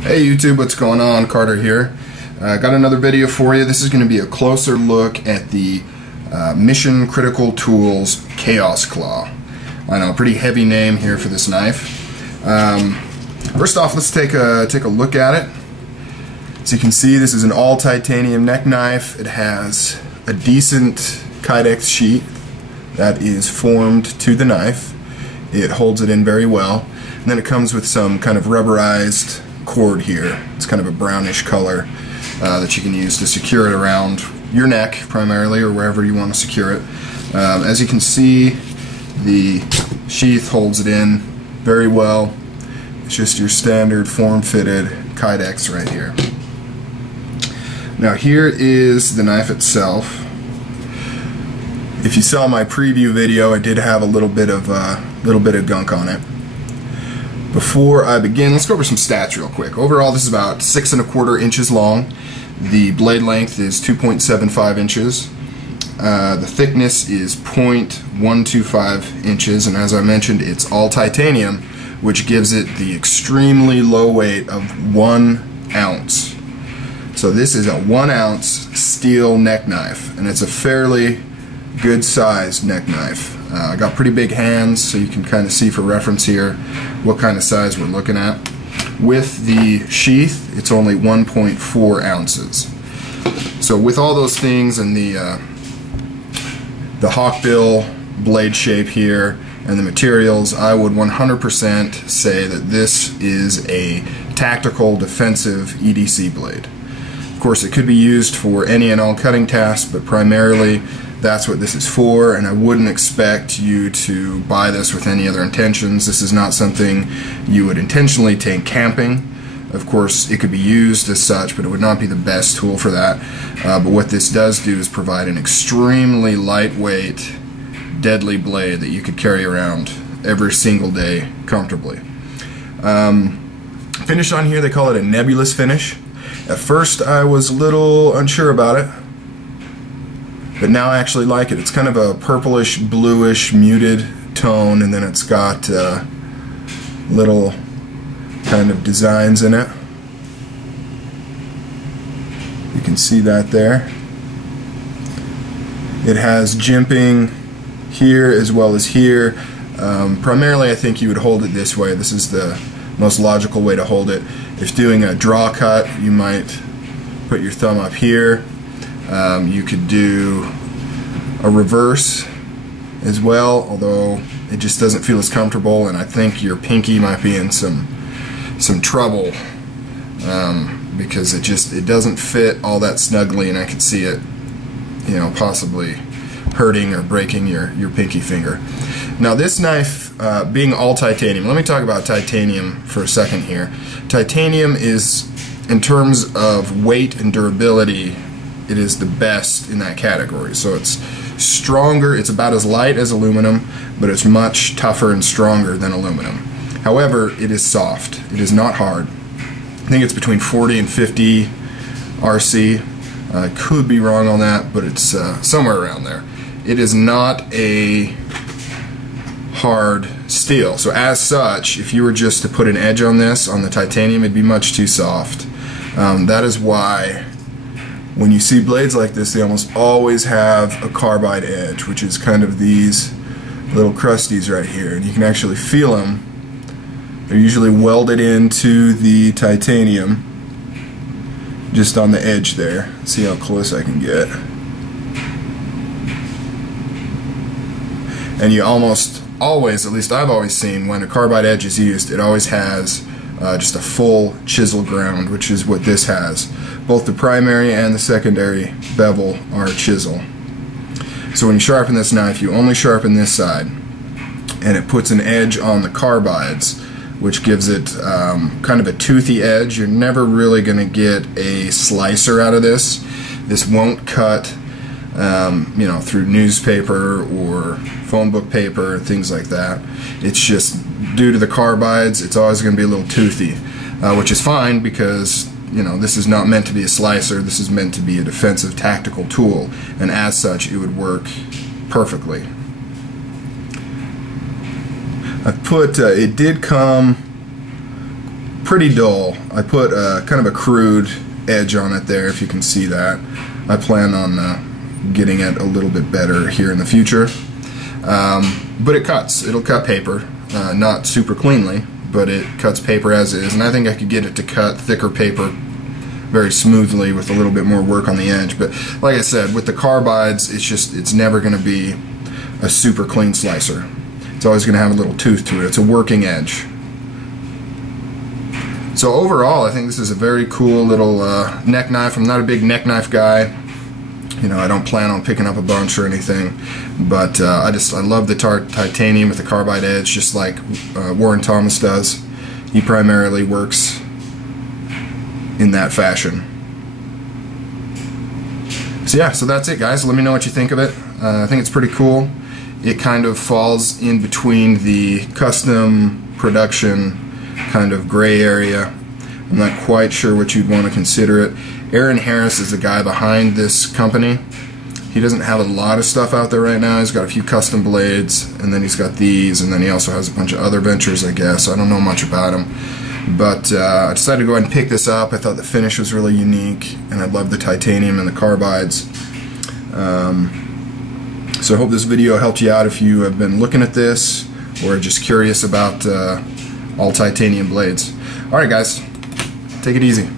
Hey YouTube, what's going on? Carter here. Got another video for you. This is going to be a closer look at the Mission Critical Tools Chaos Claw. I know, pretty heavy name here for this knife. First off, let's take a look at it. As you can see, this is an all titanium neck knife. It has a decent Kydex sheath that is formed to the knife. It holds it in very well. And then it comes with some kind of rubberized cord here. It's kind of a brownish color that you can use to secure it around your neck primarily, or wherever you want to secure it. As you can see, the sheath holds it in very well. It's just your standard form-fitted Kydex right here. Now here is the knife itself. If you saw my preview video, I did have a little bit of gunk on it. Before I begin, let's go over some stats real quick. Overall, this is about 6 1/4 inches long. The blade length is 2.75 inches. The thickness is 0.125 inches, and as I mentioned, it's all titanium, which gives it the extremely low weight of 1 ounce. So this is a 1 ounce steel neck knife, and it's a fairly good sized neck knife. I got pretty big hands, so you can kind of see for reference here what kind of size we're looking at. With the sheath, it's only 1.4 ounces. So with all those things and the hawkbill blade shape here and the materials, I would 100% say that this is a tactical defensive EDC blade. Of course, it could be used for any and all cutting tasks, but primarily that's what this is for, and I wouldn't expect you to buy this with any other intentions. This is not something you would intentionally take camping. Of course, it could be used as such, but it would not be the best tool for that. But what this does do is provide an extremely lightweight, deadly blade that you could carry around every single day comfortably. Finish on here, they call it a nebulous finish. At first, I was a little unsure about it, but now I actually like it. It's kind of a purplish, bluish, muted tone, and then it's got little kind of designs in it. You can see that there. It has jimping here as well as here. Primarily, I think you would hold it this way. This is the most logical way to hold it. If doing a draw cut, you might put your thumb up here. You could do a reverse as well, although it just doesn't feel as comfortable, and I think your pinky might be in some trouble because it doesn't fit all that snugly, and I could see it, you know, possibly hurting or breaking your pinky finger. Now this knife, being all titanium, let me talk about titanium for a second here. Titanium is, in terms of weight and durability, it is the best in that category. So it's stronger, it's about as light as aluminum, but it's much tougher and stronger than aluminum. However, it is soft. It is not hard. I think it's between 40 and 50 RC. I could be wrong on that, but it's somewhere around there. It is not a hard steel. So as such, if you were just to put an edge on this, on the titanium, it'd be much too soft. That is why when you see blades like this, they almost always have a carbide edge, which is kind of these little crusties right here, and you can actually feel them. They're usually welded into the titanium just on the edge there. Let's see how close I can get. And you almost always, at least I've always seen, when a carbide edge is used, it always has just a full chisel ground, which is what this has. Both the primary and the secondary bevel are chisel. So when you sharpen this knife, you only sharpen this side, and it puts an edge on the carbides, which gives it kind of a toothy edge. You're never really going to get a slicer out of this. This won't cut you know, through newspaper or phone book paper, things like that. It's just due to the carbides, it's always going to be a little toothy, which is fine because, you know, this is not meant to be a slicer. This is meant to be a defensive tactical tool, and as such, it would work perfectly. I've put, it did come pretty dull. I put kind of a crude edge on it there, if you can see that. I plan on getting it a little bit better here in the future. But it cuts. It'll cut paper. Not super cleanly, but it cuts paper as is. And I think I could get it to cut thicker paper very smoothly with a little bit more work on the edge. But like I said, with the carbides, it's never going to be a super clean slicer. It's always going to have a little tooth to it. It's a working edge. So overall, I think this is a very cool little neck knife. I'm not a big neck knife guy. You know, I don't plan on picking up a bunch or anything, but I love the titanium with the carbide edge, just like Warren Thomas does. He primarily works in that fashion. So yeah, so that's it, guys. Let me know what you think of it. I think it's pretty cool. It kind of falls in between the custom production kind of gray area. I'm not quite sure what you'd want to consider it. Aaron Harris is the guy behind this company. He doesn't have a lot of stuff out there right now. He's got a few custom blades, and then he's got these, and then he also has a bunch of other ventures, I guess. I don't know much about him. But I decided to go ahead and pick this up. I thought the finish was really unique, and I love the titanium and the carbides. So I hope this video helped you out if you have been looking at this or just curious about all titanium blades. Alright guys, take it easy.